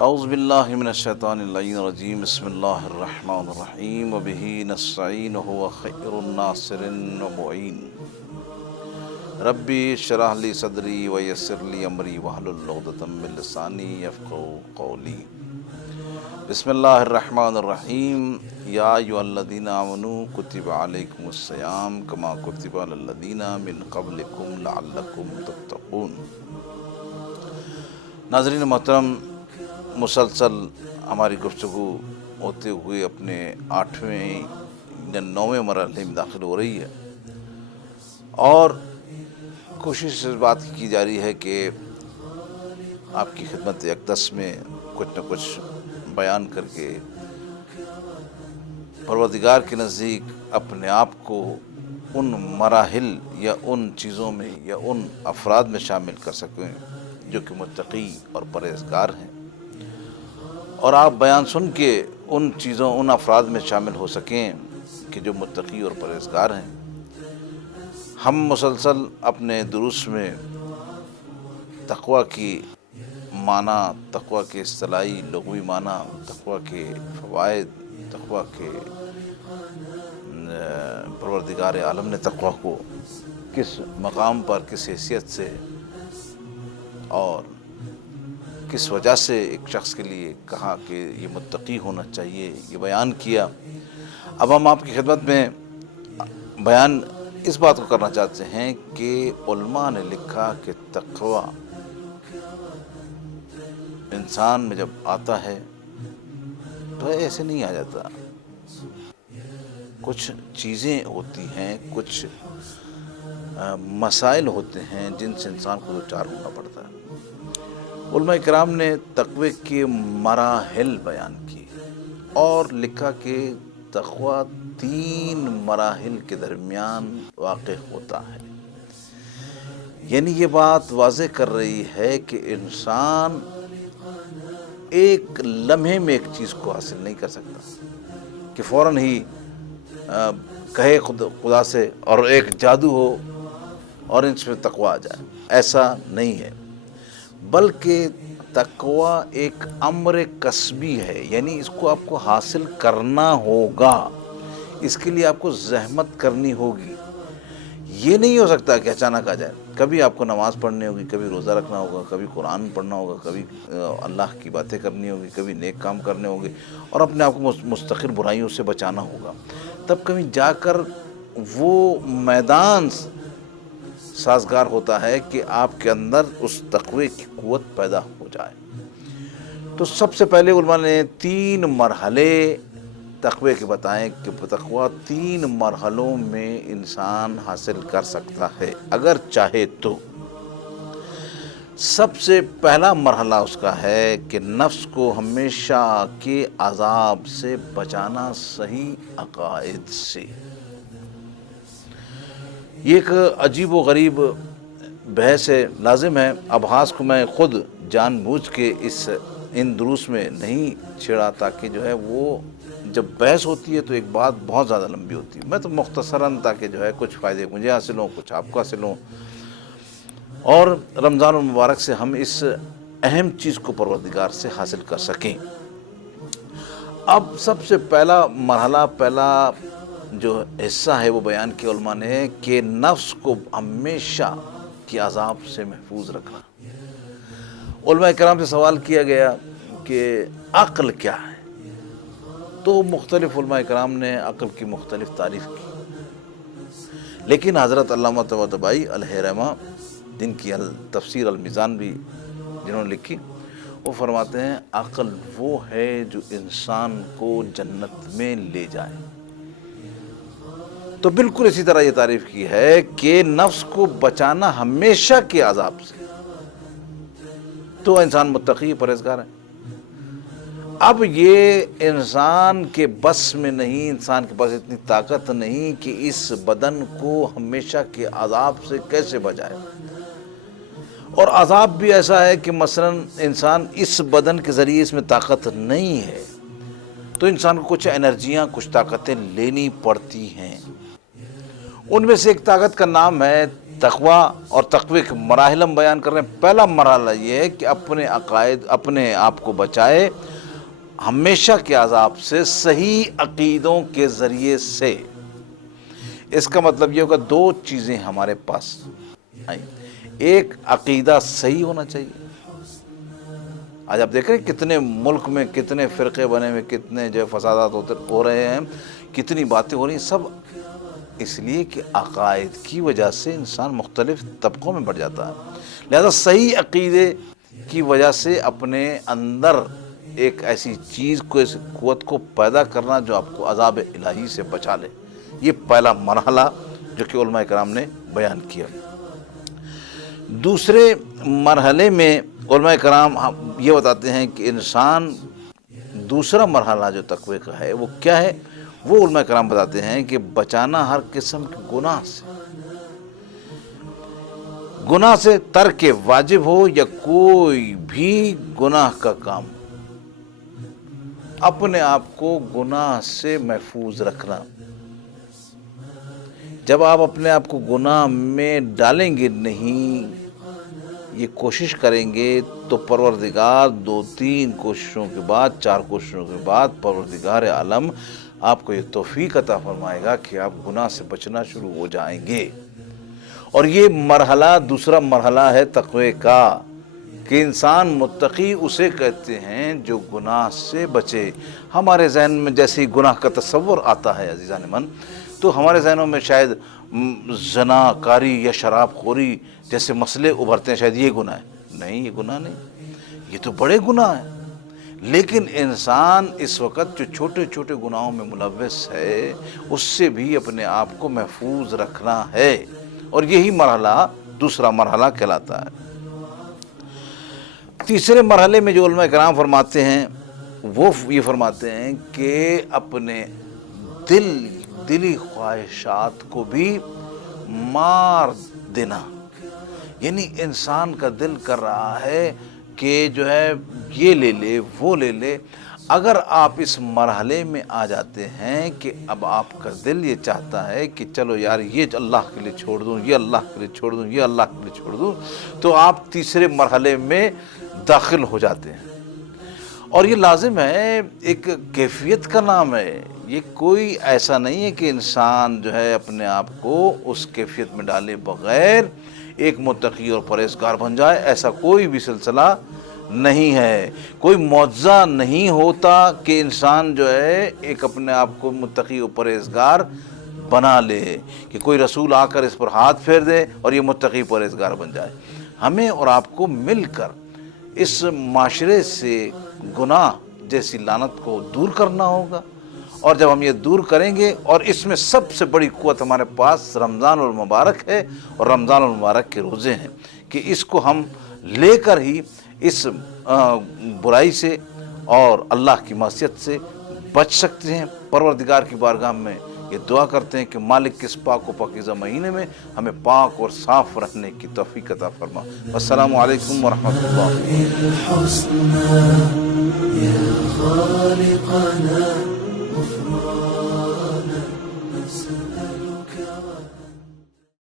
اعوذ باللہ من الشیطان اللعین الرجیم بسم اللہ الرحمن الرحیم وبہ نستعین وہو خیر الناصرین ومعین ربی اشرح لی صدری ویسر لی امری واحلل عقدۃ من لسانی یفقہوا قولی بسم اللہ الرحمن الرحیم یا ایھا الذین آمنوا کتب علیکم الصیام کما کتب علی الذین من قبلکم لعلکم تتقون۔ ناظرین محترم، مسلسل ہماری گفتگو ہوتے ہوئے اپنے 8ویں یا 9ویں مرحلے میں داخل ہو رہی ہے، اور کوشش اس بات کی جا رہی ہے کہ آپ کی خدمت اقدس میں کچھ نہ کچھ بیان کر کے پروردگار کے نزدیک اپنے آپ کو ان مراحل یا ان چیزوں میں یا ان افراد میں شامل کر سکیں جو کہ متقی اور پرہیزگار ہیں، اور آپ بیان سن کے ان افراد میں شامل ہو سکیں کہ جو متقی اور پرہیزگار ہیں۔ ہم مسلسل اپنے دروس میں تقوی کی معنی، تقوی کے اصطلاحی لغوی معنی، تقوی کے فوائد، تقوی کے پروردگار عالم نے تقوی کو کس مقام پر، کس حیثیت سے اور کس وجہ سے ایک شخص کے لیے کہا کہ یہ متقی ہونا چاہیے، یہ بیان کیا۔ اب ہم آپ کی خدمت میں بیان اس بات کو کرنا چاہتے ہیں کہ علماء نے لکھا کہ تقوی انسان میں جب آتا ہے تو ایسے نہیں آ جاتا، کچھ چیزیں ہوتی ہیں، کچھ مسائل ہوتے ہیں جن سے انسان کو دوچار ہونا پڑتا ہے۔ علماء کرام نے تقوی کے مراحل بیان کی اور لکھا کہ تقوی 3 مراحل کے درمیان واقع ہوتا ہے، یعنی یہ بات واضح کر رہی ہے کہ انسان ایک لمحے میں ایک چیز کو حاصل نہیں کر سکتا کہ فوراً ہی کہے خدا سے اور ایک جادو ہو اور ان سے تقوی آ جائے، ایسا نہیں ہے، بلکہ تقوی ایک امر کسبی ہے، یعنی اس کو آپ کو حاصل کرنا ہوگا، اس کے لیے آپ کو زحمت کرنی ہوگی۔ یہ نہیں ہو سکتا کہ اچانک آ جائے، کبھی آپ کو نماز پڑھنی ہوگی، کبھی روزہ رکھنا ہوگا، کبھی قرآن پڑھنا ہوگا، کبھی اللہ کی باتیں کرنی ہوگی، کبھی نیک کام کرنے ہوں گے اور اپنے آپ کو مستقل برائیوں سے بچانا ہوگا، تب کبھی جا کر وہ میدان سازگار ہوتا ہے کہ آپ کے اندر اس تقوی کی قوت پیدا ہو جائے۔ تو سب سے پہلے علماء نے 3 مرحلے تقوی کے بتائیں کہ تقوی 3 مرحلوں میں انسان حاصل کر سکتا ہے اگر چاہے تو۔ سب سے پہلا مرحلہ اس کا ہے کہ نفس کو ہمیشہ کے عذاب سے بچانا صحیح عقائد سے۔ یہ ایک عجیب و غریب بحث ہے، لازم ہے ابحاث کو میں خود جان بوجھ کے ان دروس میں نہیں چھیڑا تاکہ جو ہے وہ جب بحث ہوتی ہے تو ایک بات بہت زیادہ لمبی ہوتی ہے، میں تو مختصراً تاکہ جو ہے کچھ فائدے مجھے حاصل ہوں، کچھ آپ کو حاصل ہوں، اور رمضان المبارک سے ہم اس اہم چیز کو پروردگار سے حاصل کر سکیں۔ اب سب سے پہلا مرحلہ، پہلا جو حصہ ہے وہ بیان کیا علماء نے کہ نفس کو ہمیشہ کے عذاب سے محفوظ رکھنا۔ علماء کرام سے سوال کیا گیا کہ عقل کیا ہے، تو مختلف علماء کرام نے عقل کی مختلف تعریف کی، لیکن حضرت علامہ طباطبائی علیہ رحمہ، جن کی تفسیر المیزان بھی جنہوں نے لکھی، وہ فرماتے ہیں عقل وہ ہے جو انسان کو جنت میں لے جائے۔ تو بالکل اسی طرح یہ تعریف کی ہے کہ نفس کو بچانا ہمیشہ کے عذاب سے، تو انسان متقی پرہیزگار ہے۔ اب یہ انسان کے بس میں نہیں، انسان کے پاس اتنی طاقت نہیں کہ اس بدن کو ہمیشہ کے عذاب سے کیسے بچائے، اور عذاب بھی ایسا ہے کہ مثلا انسان اس بدن کے ذریعے اس میں طاقت نہیں ہے تو انسان کو کچھ انرجیاں، کچھ طاقتیں لینی پڑتی ہیں۔ ان میں سے ایک طاقت کا نام ہے تقوی اور تقوی کے مراحل ہم بیان کر رہے ہیں۔ پہلا مرحلہ یہ ہے کہ اپنے عقائد، اپنے آپ کو بچائے ہمیشہ کے عذاب سے صحیح عقیدوں کے ذریعے سے۔ اس کا مطلب یہ ہوگا دو چیزیں ہمارے پاس آئیں، ایک عقیدہ صحیح ہونا چاہیے۔ آج آپ دیکھ رہے ہیں کتنے ملک میں کتنے فرقے بنے ہوئے، کتنے جو فسادات ہو رہے ہیں، کتنی باتیں ہو رہی ہیں، سب اس لیے کہ عقائد کی وجہ سے انسان مختلف طبقوں میں بڑھ جاتا ہے۔ لہذا صحیح عقیدے کی وجہ سے اپنے اندر ایک ایسی چیز کو، اس قوت کو پیدا کرنا جو آپ کو عذاب الہی سے بچا لے، یہ پہلا مرحلہ جو کہ علماء کرام نے بیان کیا۔ دوسرے مرحلے میں علماء کرام یہ بتاتے ہیں کہ انسان دوسرا مرحلہ جو تقوی کا ہے وہ کیا ہے؟ وہ علماء کرام بتاتے ہیں کہ بچانا ہر قسم کے گناہ سے ترک واجب ہو یا کوئی بھی گناہ کا کام، اپنے آپ کو گناہ سے محفوظ رکھنا۔ جب آپ اپنے آپ کو گناہ میں ڈالیں گے نہیں، یہ کوشش کریں گے، تو پروردگار 2-3 کوششوں کے بعد، 4 کوششوں کے بعد پروردگار عالم آپ کو یہ توفیق عطا فرمائے گا کہ آپ گناہ سے بچنا شروع ہو جائیں گے۔ اور یہ مرحلہ، دوسرا مرحلہ ہے تقوی کا، کہ انسان متقی اسے کہتے ہیں جو گناہ سے بچے۔ ہمارے ذہن میں جیسے گناہ کا تصور آتا ہے عزیزان من، تو ہمارے ذہنوں میں شاید زنا کاری یا شراب خوری جیسے مسئلے ابھرتے ہیں، شاید یہ گناہ ہے۔ نہیں، یہ گناہ نہیں، یہ تو بڑے گناہ ہیں۔ لیکن انسان اس وقت جو چھوٹے چھوٹے گناہوں میں ملوث ہے، اس سے بھی اپنے آپ کو محفوظ رکھنا ہے، اور یہی مرحلہ دوسرا مرحلہ کہلاتا ہے۔ تیسرے مرحلے میں جو علماء کرام فرماتے ہیں وہ یہ فرماتے ہیں کہ اپنے دلی خواہشات کو بھی مار دینا، یعنی انسان کا دل کر رہا ہے کہ جو ہے یہ لے لے وہ لے لے۔ اگر آپ اس مرحلے میں آ جاتے ہیں کہ اب آپ کا دل یہ چاہتا ہے کہ چلو یار یہ اللہ کے لیے چھوڑ دوں، یہ اللہ کے لیے چھوڑ دوں، یہ اللہ کے لیے چھوڑ دوں، تو آپ تیسرے مرحلے میں داخل ہو جاتے ہیں۔ اور یہ لازم ہے، ایک کیفیت کا نام ہے، یہ کوئی ایسا نہیں ہے کہ انسان جو ہے اپنے آپ کو اس کیفیت میں ڈالے بغیر ایک متقی اور پرہیزگار بن جائے، ایسا کوئی بھی سلسلہ نہیں ہے۔ کوئی معجزہ نہیں ہوتا کہ انسان جو ہے ایک اپنے آپ کو متقی اور پرہیزگار بنا لے، کہ کوئی رسول آ کر اس پر ہاتھ پھیر دے اور یہ متقی پرہیزگار بن جائے۔ ہمیں اور آپ کو مل کر اس معاشرے سے گناہ جیسی لعنت کو دور کرنا ہوگا، اور جب ہم یہ دور کریں گے، اور اس میں سب سے بڑی قوت ہمارے پاس رمضان المبارک ہے، اور رمضان المبارک کے روزے ہیں، کہ اس کو ہم لے کر ہی اس برائی سے اور اللہ کی معصیت سے بچ سکتے ہیں۔ پروردگار کی بارگاہ میں یہ دعا کرتے ہیں کہ مالک اس پاک و پاکیزہ مہینے میں ہمیں پاک اور صاف رہنے کی توفیق عطا فرما۔ السلام علیکم ورحمۃ اللہ۔